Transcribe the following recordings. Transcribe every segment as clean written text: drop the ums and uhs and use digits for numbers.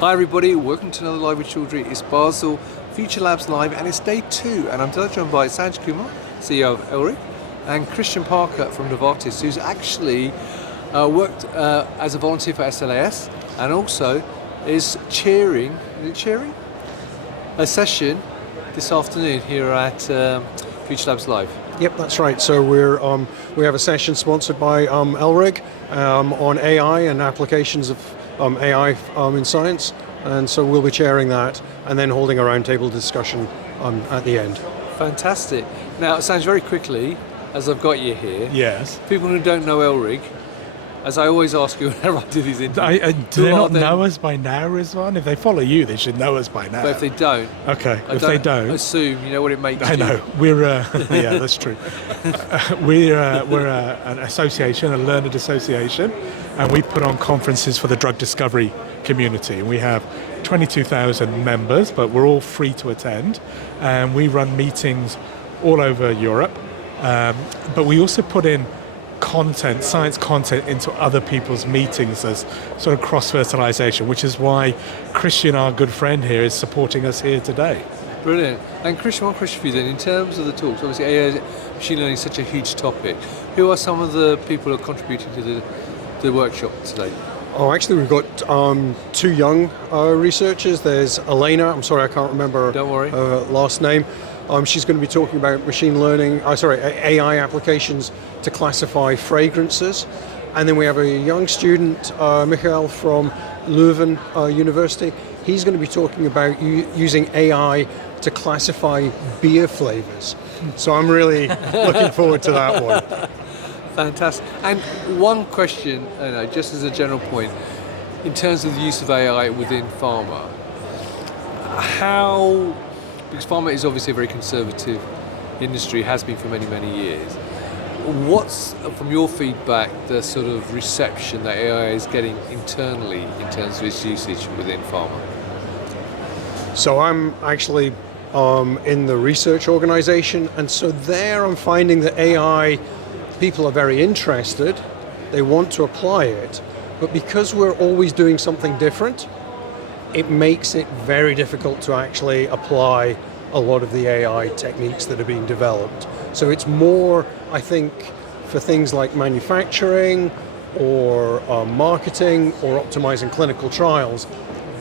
Hi everybody, welcome to another Live with Children. It's Basel Future Labs Live and it's day 2 and I'm delighted to invite Sanj Kumar, CEO of ELRIG, and Christian Parker from Novartis, who's actually worked as a volunteer for SLAS and also is chairing a session this afternoon here at Future Labs Live. Yep, that's right. So we have a session sponsored by ELRIG on AI and applications of AI in science, and so we'll be chairing that and then holding a roundtable discussion at the end. Fantastic. Now, Sanj, very quickly, as I've got you here, yes. People who don't know ELRIG, as I always ask you whenever I do these interviews, do they not know us by now, Rizwan? If they follow you, they should know us by now. But if they don't, okay. If they don't, assume you know what it makes. I know we're yeah, that's true. we're an association, a learned association, and we put on conferences for the drug discovery community. We have 22,000 members, but we're all free to attend, and we run meetings all over Europe. But we also put in content, science content, into other people's meetings as sort of cross-fertilization, which is why Christian, our good friend here, is supporting us here today. Brilliant. And Christian, one question for you then, in terms of the talks, obviously AI, machine learning is such a huge topic. Who are some of the people who are contributing to the workshop today? Oh, actually we've got 2 young researchers. There's Elena, I'm sorry I can't remember her last name. She's going to be talking about machine learning, AI applications to classify fragrances. And then we have a young student, Michael from Leuven University. He's going to be talking about using AI to classify beer flavors. So I'm really looking forward to that one. Fantastic. And one question, just as a general point, in terms of the use of AI within pharma, because pharma is obviously a very conservative industry, has been for many, many years. What's, from your feedback, the sort of reception that AI is getting internally in terms of its usage within pharma? So I'm actually in the research organization, and so there I'm finding that AI, people are very interested, they want to apply it, but because we're always doing something different, it makes it very difficult to actually apply a lot of the AI techniques that are being developed. So it's more, I think, for things like manufacturing or marketing or optimizing clinical trials,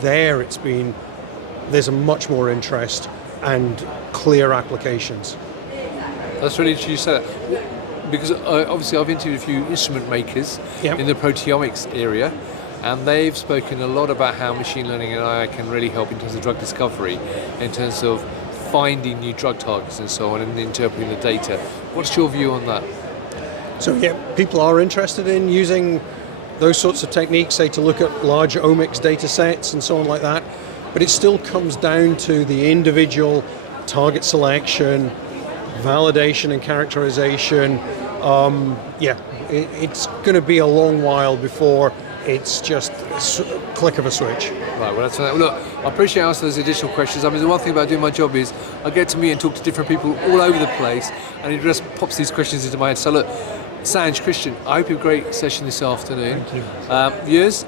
there's a much more interest and clear applications. That's really interesting you said that, because obviously I've interviewed a few instrument makers in the proteomics area, and they've spoken a lot about how machine learning and AI can really help in terms of drug discovery, in terms of finding new drug targets and so on, and interpreting the data. What's your view on that? So yeah, people are interested in using those sorts of techniques, say to look at large omics data sets and so on like that, but it still comes down to the individual target selection, validation and characterization. It's going to be a long while before it's just a click of a switch. Right, well, look, I appreciate answering those additional questions. I mean, the one thing about doing my job is I get to meet and talk to different people all over the place, and it just pops these questions into my head. So look, Sanj, Christian, I hope you have a great session this afternoon. Thank you. Viewers,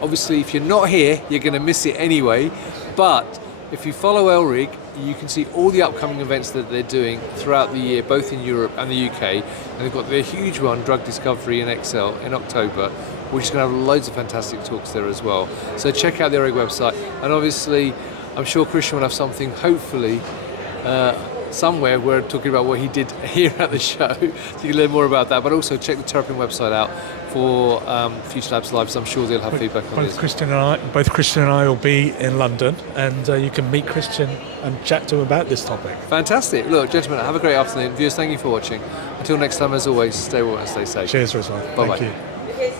obviously if you're not here, you're going to miss it anyway, but if you follow ELRIG, you can see all the upcoming events that they're doing throughout the year, both in Europe and the UK, and they've got their huge one, Drug Discovery in Excel, in October, which is going to have loads of fantastic talks there as well. So check out the ELRIG website, and obviously I'm sure Christian will have something, hopefully, somewhere we're talking about what he did here at the show, so you can learn more about that, but also check the Therapeutics website out for Future Labs Live, so I'm sure they'll have feedback on this. Both Christian and I will be in London, and you can meet Christian and chat to him about this topic. Fantastic. Look, gentlemen, have a great afternoon. Viewers, thank you for watching. Until next time, as always, stay well and stay safe. Cheers, Rosa. Bye-bye. Thank you.